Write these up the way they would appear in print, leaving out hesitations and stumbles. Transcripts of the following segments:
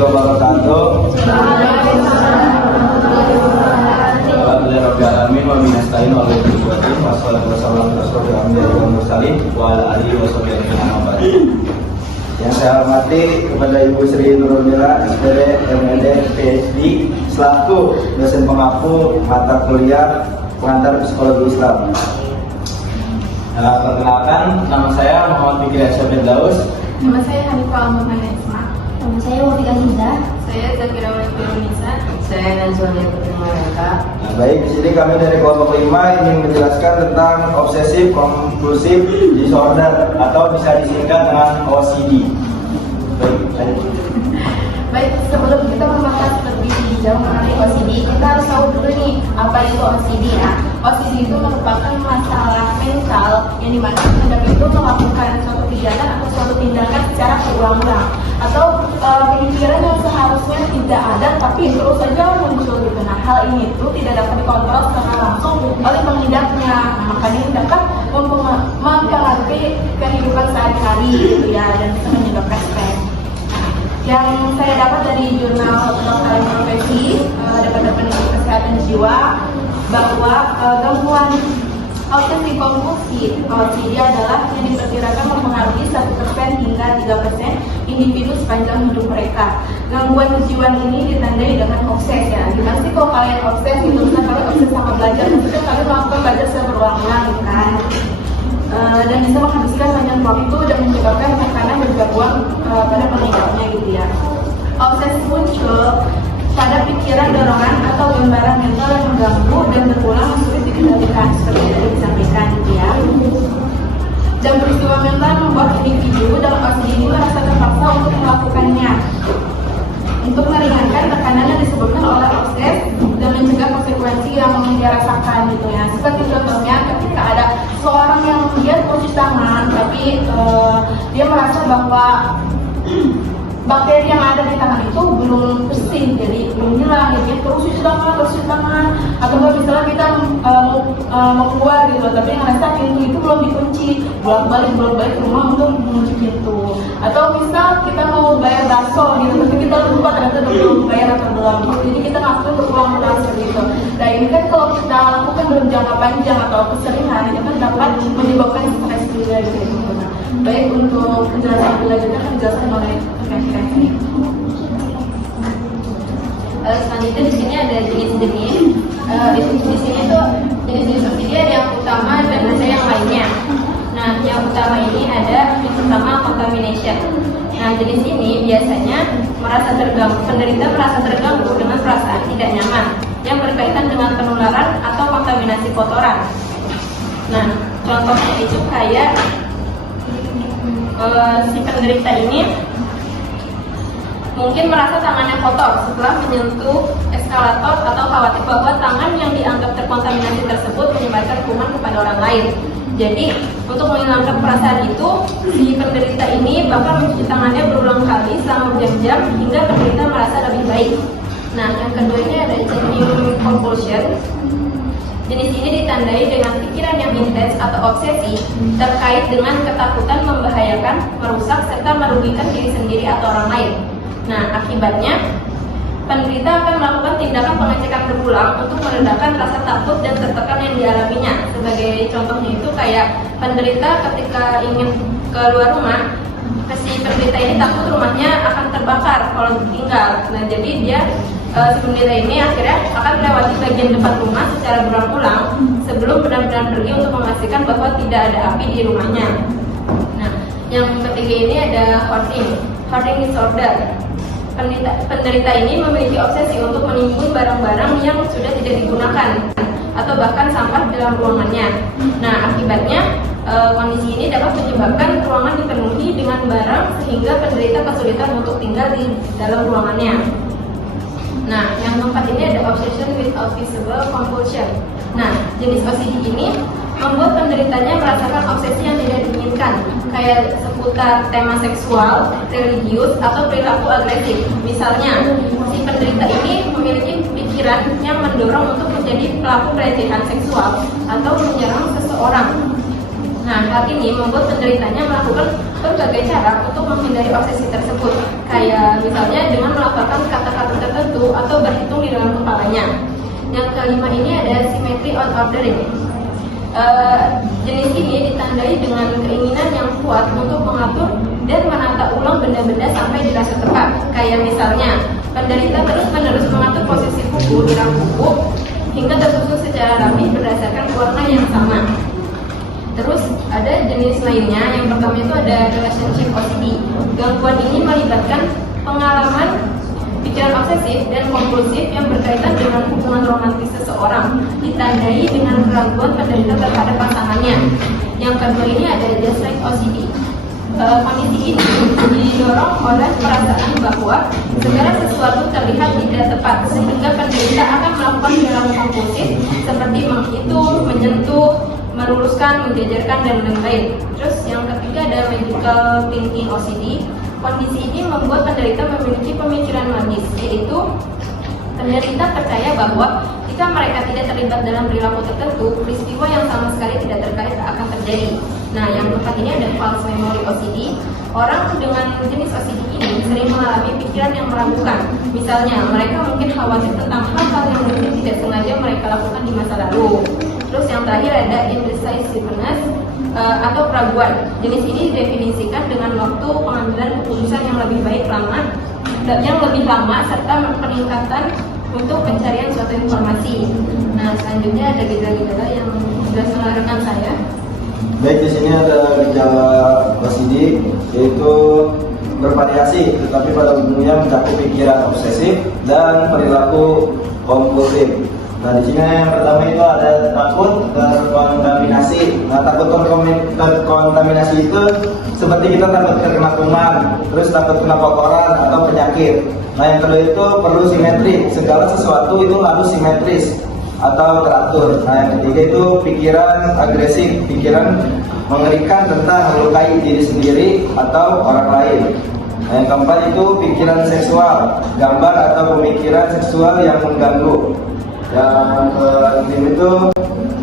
warahmatullahi wabarakatuh. Alhamdulillahirrahmanirrahim. Wa minasta'in wa bihamdihi wassalatu wassalamu ala rasulil mursalin wa ala alihi washabihi ajmain. Yang saya hormati kepada Ibu Sri Nurul Mira, SPD, MD, PhD, selaku dosen pengampu mata kuliah pengantar psikologi Islam. Perkenalkan, nama saya Muhammad Fikri Syafid Daus. Nama saya Hanifah Muhammad Isma. Nama saya Wafika Zinda. Saya Zakira Nisa. Saya Nazwalia Putri-Mareka. Baik, di sini kami dari kelompok 5 ingin menjelaskan tentang obsesif compulsive disorder atau bisa disingkat dengan OCD. Baik, sebelum kita membahas lebih jauh mengenai OCD, kita harus tahu dulu nih apa itu OCD ya. OCD itu merupakan masalah mental yang dimana pengendap itu melakukan suatu kegiatan atau suatu tindakan secara berulang-ulang atau pemikiran yang seharusnya tidak ada tapi terus saja muncul gitu. Nah, hal ini itu tidak dapat dikontrol secara langsung oleh pengidapnya. Nah, makanya ini dapat mempengaruhi kehidupan sehari-hari gitu ya, dan bisa menyebabkan stres. Yang saya dapat dari jurnal Kedokteran Profesi Departemen Pendidikan Kesehatan Jiwa bahwa gangguan obsesif kompulsif OCD adalah yang diperkirakan mempengaruhi 1% hingga 3% individu sepanjang hidup mereka. Gangguan kejiwaan ini ditandai dengan obses ya. Gimana sih kalau kalian obses itu? Misalnya kalian obses sama belajar, maksudnya kalian melakukan belajar secara berulang-ulang gitu kan. Dan bisa menghabiskan banyak waktu dan menyebabkan tekanan dan gangguan pada pengidapnya gitu ya. Obses muncul pada pikiran, dorongan atau gambaran mental yang mengganggu dan berulang sulit dikendalikan seperti yang tadi disampaikan gitu ya. Dan peristiwa mental membuat individu dalam OCD ini merasa terpaksa untuk melakukannya untuk meringankan tekanan yang disebabkan oleh obses dan mencegah konsekuensi yang dia rasakan gitu ya. Seperti contohnya ketika ada seorang yang dia cuci tangan tapi dia merasa bahwa bakteri yang ada di tangan itu belum bersih, jadi belum hilang, jadi terus cuci tangan, atau misalnya kita mau keluar gitu, tapi ngerasa pintu itu belum dikunci, bolak-balik ke rumah untuk mengunci pintu, atau misal kita mau bayar bakso gitu, tapi kita lupa ternyata belum bayar atau belum, jadi kita langsung berulang-ulang seperti itu. Nah ini kan kalau kita lakukan dalam jangka panjang atau keseringan, itu kan dapat menyebabkan stres juga gitu. Nah, baik untuk penjelasan lanjutnya penjelasan oleh ini. Selanjutnya di sini ada jenis-jenis. Di sini tuh jenis-jenis OCD ada yang utama dan ada yang lainnya. Nah, yang utama ini ada yang pertama contamination. Nah, jenis ini biasanya penderita merasa terganggu dengan perasaan tidak nyaman yang berkaitan dengan penularan atau kontaminasi kotoran. Nah, contohnya itu kayak si penderita ini mungkin merasa tangannya kotor setelah menyentuh eskalator atau khawatir bahwa tangan yang dianggap terkontaminasi tersebut menyebarkan kuman kepada orang lain. Jadi, untuk menghilangkan perasaan itu, si penderita ini bahkan mencuci tangannya berulang kali selama berjam-jam hingga penderita merasa lebih baik. Nah, yang kedua ini ada genuine compulsion. Jenis ini ditandai dengan pikiran yang intens atau obsesi terkait dengan ketakutan membahayakan, merusak, serta merugikan diri sendiri atau orang lain. Nah, akibatnya penderita akan melakukan tindakan pengecekan berulang untuk meredakan rasa takut dan tertekan yang dialaminya. Sebagai contohnya itu kayak penderita ketika ingin keluar rumah, si penderita ini takut rumahnya akan terbakar kalau ditinggal. Nah, jadi dia si penderita ini akhirnya akan melewati bagian depan rumah secara berulang-ulang sebelum benar-benar pergi untuk memastikan bahwa tidak ada api di rumahnya. Nah, yang ketiga ini ada hoarding disorder. Penderita ini memiliki obsesi untuk menimbun barang-barang yang sudah tidak digunakan atau bahkan sampah di dalam ruangannya. Nah, akibatnya kondisi ini dapat menyebabkan ruangan dipenuhi dengan barang sehingga penderita kesulitan untuk tinggal di dalam ruangannya. Nah, yang keempat ini ada obsession without visible compulsion. Nah, jenis OCD ini membuat penderitanya merasakan obsesi yang tidak diinginkan, kayak seputar tema seksual, religius, atau perilaku agresif. Misalnya, si penderita ini memiliki pikiran yang mendorong untuk menjadi pelaku pelecehan seksual atau menyerang seseorang. Nah, hal ini membuat penderitanya melakukan berbagai cara untuk menghindari obsesi tersebut, kayak misalnya dengan melakukan kata-kata tertentu atau berhitung di dalam kepalanya. Yang kelima ini ada symmetry on ordering. Jenis ini ditandai dengan keinginan yang kuat untuk mengatur dan menata ulang benda-benda sampai dirasa tepat. Kayak misalnya, penderita terus-menerus mengatur posisi kuku di rak kuku hingga tersusun secara rapi berdasarkan warna yang sama. Terus ada jenis lainnya, yang pertama itu ada relationship OCD. Gangguan ini melibatkan pengalaman pikiran obsesif dan kompulsif yang berkaitan dengan hubungan romantis seseorang, ditandai dengan keraguan penderita terhadap pasangannya. Yang kedua ini ada dislike OCD. Kondisi ini didorong oleh perasaan bahwa segala sesuatu terlihat tidak tepat, sehingga penderita akan melakukan perilaku kompulsif seperti menghitung, menyentuh, meluruskan, menjajarkan, dan lain-lain. Terus yang ketiga ada magical thinking OCD. Kondisi ini membuat penderita memiliki pemikiran magis, yaitu penderita percaya bahwa jika mereka tidak terlibat dalam perilaku tertentu, peristiwa yang sama sekali tidak terkait akan terjadi. Nah, yang keempat ini ada false memory OCD. Orang dengan jenis OCD ini sering mengalami pikiran yang meragukan. Misalnya, mereka mungkin khawatir tentang hal-hal yang mungkin tidak sengaja mereka lakukan di masa lalu. Terus yang terakhir ada indecisiveness atau keraguan. Jenis ini didefinisikan dengan waktu pengambilan keputusan yang lebih lama serta peningkatan untuk pencarian suatu informasi. Nah, selanjutnya ada gejala-gejala yang sudah rekan saya. Baik, di sini ada gejala OCD, yaitu bervariasi, tetapi pada umumnya mencakup pikiran obsesif dan perilaku kompulsif. Nah, di sini yang pertama itu ada takut terkontaminasi. Nah, takut terkontaminasi itu seperti kita takut terkena kuman, terus takut kena kotoran atau penyakit. Nah, yang kedua itu perlu simetri. Segala sesuatu itu harus simetris atau teratur. Nah, yang ketiga itu pikiran agresif, pikiran mengerikan tentang melukai diri sendiri atau orang lain. Nah, yang keempat itu pikiran seksual, gambar atau pemikiran seksual yang mengganggu. Yang kelima itu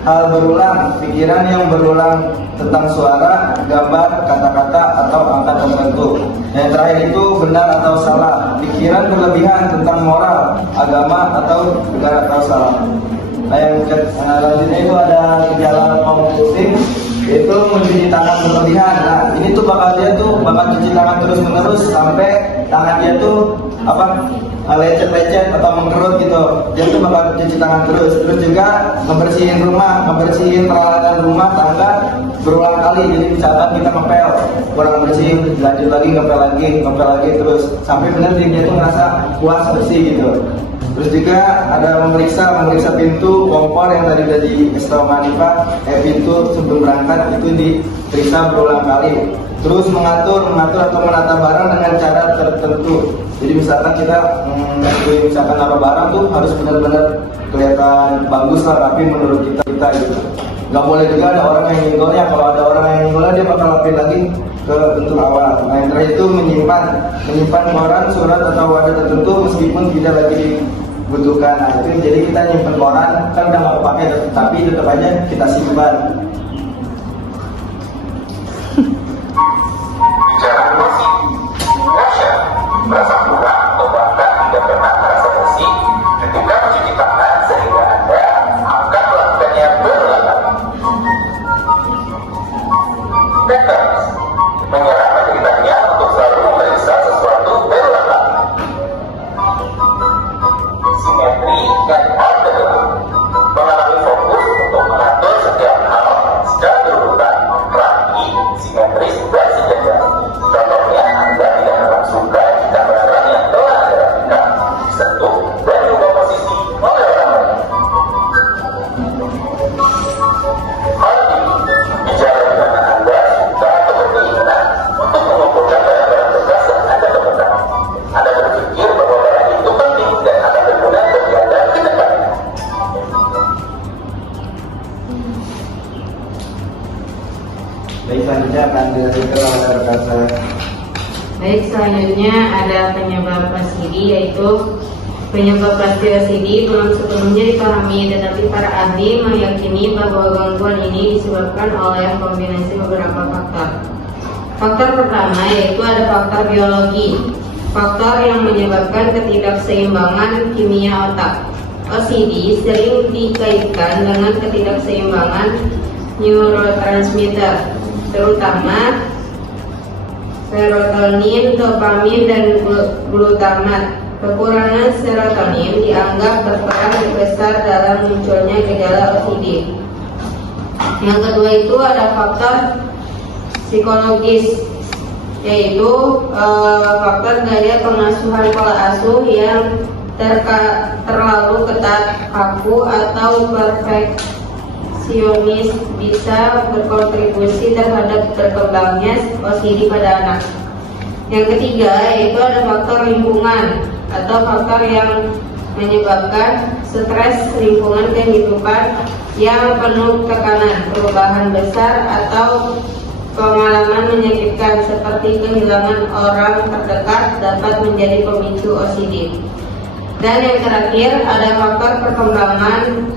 hal berulang, pikiran yang berulang tentang suara, gambar, kata-kata atau angka tertentu. Yang terakhir itu benar atau salah, pikiran berlebihan tentang moral, agama atau benar atau salah. Nah, yang selanjutnya itu ada gejala kompulsif, yaitu mencuci tangan berlebihan. Nah, ini tuh bakal cuci tangan terus-menerus sampai tangan dia tuh lecet-lecet atau mengkerut gitu. Dia tuh bakal cuci tangan terus. Terus juga membersihin rumah, membersihin peralatan rumah tangga berulang kali. Jadi misalkan kita ngepel, kurang bersih, lanjut lagi ngepel lagi terus sampai benar dia tuh ngerasa puas bersih gitu. Terus juga ada memeriksa pintu kompor yang tadi udah dikasih tahu Manifa, pintu sebelum berangkat itu diperiksa berulang kali. Terus mengatur atau menata barang dengan cara tertentu. Jadi misalkan kita misalkan naruh barang tuh harus benar-benar kelihatan bagus lah, rapi menurut kita gitu. Gak boleh juga ada orang yang nyenggolnya. Kalau ada orang yang nyenggolnya, dia bakal lapin lagi ke bentuk awal. Nah, yang terakhir itu menyimpan koran, surat atau wadah tertentu meskipun tidak lagi dibutuhkan. Nah, itu jadi kita nyimpan koran kan udah nggak kepake, tapi tetap aja kita simpan. Bicara emosi, rasa merasa kurang atau bahkan tidak pernah merasa bersih ketika mencuci tangan sehingga Anda akan melakukannya berulang kali. Patterns menyerang penderitanya untuk selalu memeriksa sesuatu berulang kali. Simetri dan order mengalami fokus untuk mengatur setiap hal secara berurutan, rapi, simetris, dan sejajar. Contohnya, Anda tidak melangsungkan jika barang yang telah Anda rapikan disentuh dan diubah posisi oleh orang lain. Hal ini bicara di mana Anda suka atau berkeinginan untuk mengumpulkan barang-barang bekas yang Anda temukan. Anda berpikir bahwa barang itu penting dan akan berguna bagi Anda ke depannya. Baik, selanjutnya akan dilanjutkan oleh rekan saya. Baik, selanjutnya ada penyebab OCD, yaitu Penyebab pasti OCD belum sepenuhnya dipahami, tetapi para ahli meyakini bahwa gangguan ini disebabkan oleh kombinasi beberapa faktor. Faktor pertama yaitu ada faktor biologi, faktor yang menyebabkan ketidakseimbangan kimia otak. OCD sering dikaitkan dengan ketidakseimbangan neurotransmitter, terutama serotonin, dopamin, dan glutamat. Kekurangan serotonin dianggap berperan besar dalam munculnya gejala OCD. Yang kedua itu ada faktor psikologis, yaitu faktor gaya pengasuhan pola asuh yang terlalu ketat, kaku, atau perfeksionis bisa berkontribusi terhadap berkembangnya OCD pada anak. Yang ketiga yaitu ada faktor lingkungan atau faktor yang menyebabkan stres lingkungan kehidupan yang penuh tekanan, perubahan besar, atau pengalaman menyakitkan seperti kehilangan orang terdekat dapat menjadi pemicu OCD. Dan yang terakhir ada faktor perkembangan.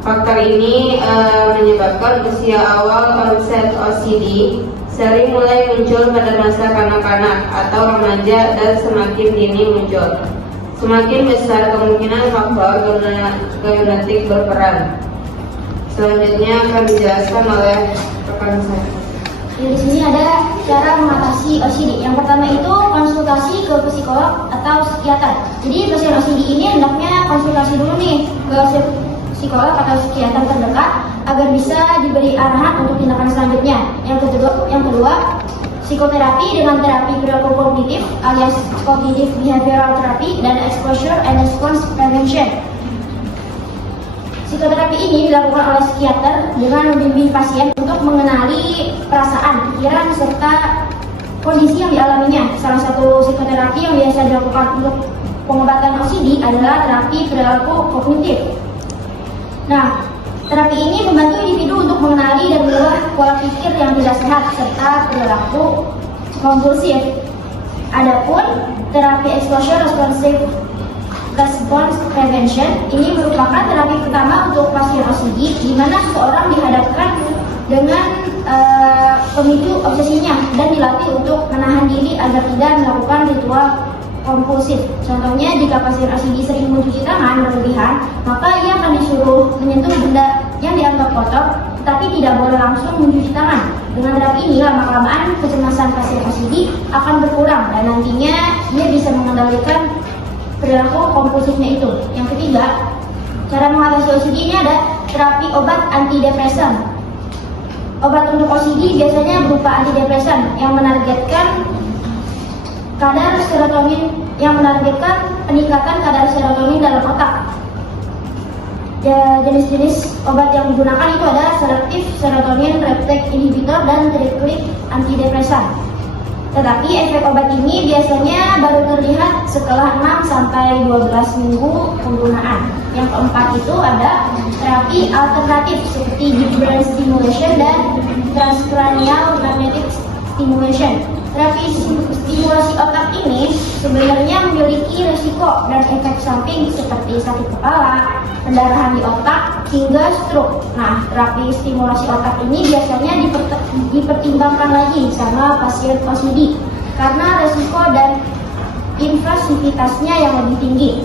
Faktor ini menyebabkan usia awal onset OCD sering mulai muncul pada masa kanak-kanak atau remaja dan semakin dini muncul. Semakin besar kemungkinan faktor genetik berperan. Selanjutnya akan dijelaskan oleh rekan saya. Di sini ada cara mengatasi OCD. Yang pertama itu konsultasi ke psikolog atau psikiater. Jadi pasien OCD ini hendaknya konsultasi dulu nih ke psikolog atau psikiater terdekat agar bisa diberi arahan untuk tindakan selanjutnya. Yang kedua, psikoterapi dengan terapi perilaku kognitif alias cognitive behavioral therapy dan exposure and response prevention. Psikoterapi ini dilakukan oleh psikiater dengan membimbing pasien untuk mengenali perasaan, pikiran, serta kondisi yang dialaminya. Salah satu psikoterapi yang biasa dilakukan untuk pengobatan OCD adalah terapi perilaku kognitif. Nah, terapi ini membantu individu untuk mengenali dan mengubah pola pikir yang tidak sehat serta perilaku kompulsif. Adapun terapi exposure response prevention ini merupakan terapi pertama untuk pasien OCD di mana seseorang dihadapkan dengan pemicu obsesinya dan dilatih untuk menahan diri agar tidak melakukan ritual kompulsif. Contohnya, jika pasien OCD sering mencuci tangan berlebihan, maka ia akan disuruh menyentuh benda yang dianggap kotor, tetapi tidak boleh langsung mencuci tangan. Dengan terapi ini, lama-kelamaan kecemasan pasien OCD akan berkurang dan nantinya ia bisa mengendalikan perilaku kompulsifnya itu. Yang ketiga, cara mengatasi OCD ini ada terapi obat antidepresan. Obat untuk OCD biasanya berupa antidepresan yang menargetkan peningkatan kadar serotonin dalam otak. Jenis-jenis obat yang digunakan itu ada selektif serotonin reuptake inhibitor dan triklik antidepresan. Tetapi efek obat ini biasanya baru terlihat setelah 6-12 minggu penggunaan. Yang keempat itu ada terapi alternatif seperti deep brain stimulation dan transcranial magnetic stimulation. Terapi stimulasi otak ini sebenarnya memiliki risiko dan efek samping seperti sakit kepala, pendarahan di otak, hingga stroke. Nah, terapi stimulasi otak ini biasanya dipertimbangkan lagi sama pasien OCD karena risiko dan invasivitasnya yang lebih tinggi.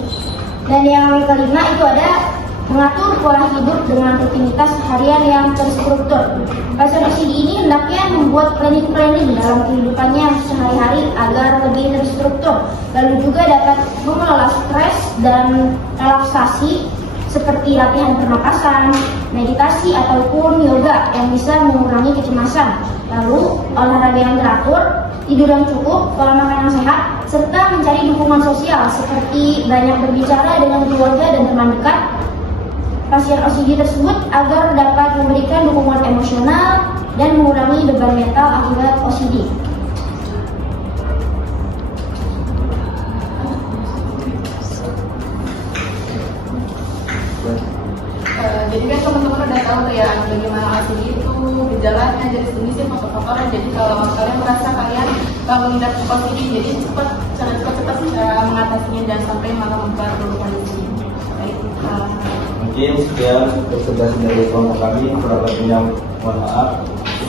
Dan yang kelima itu ada mengatur pola hidup dengan rutinitas harian yang terstruktur. Pasien OCD ini hendaknya membuat planning dalam kehidupannya sehari-hari agar lebih terstruktur. Lalu juga dapat mengelola stres dan relaksasi seperti latihan pernapasan, meditasi, ataupun yoga yang bisa mengurangi kecemasan. Lalu olahraga yang teratur, tidur yang cukup, pola makan yang sehat, serta mencari dukungan sosial seperti banyak berbicara dengan keluarga dan teman dekat pasien OCD tersebut agar dapat memberikan dukungan emosional dan mengurangi beban mental akibat OCD. Jadi kan teman-teman udah tahu tuh ya bagaimana OCD itu gejalanya, jenis-jenisnya, faktor-faktornya. Jadi kalau kalian merasa kalian menghindar OCD, jadi secara cepat mengatasinya dan sampai malah memperburuk kondisi. Baik, Mungkin sekian presentasi dari kelompok kami. Kurang lebihnya mohon maaf.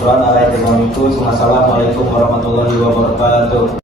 Assalamualaikum warahmatullahi wabarakatuh.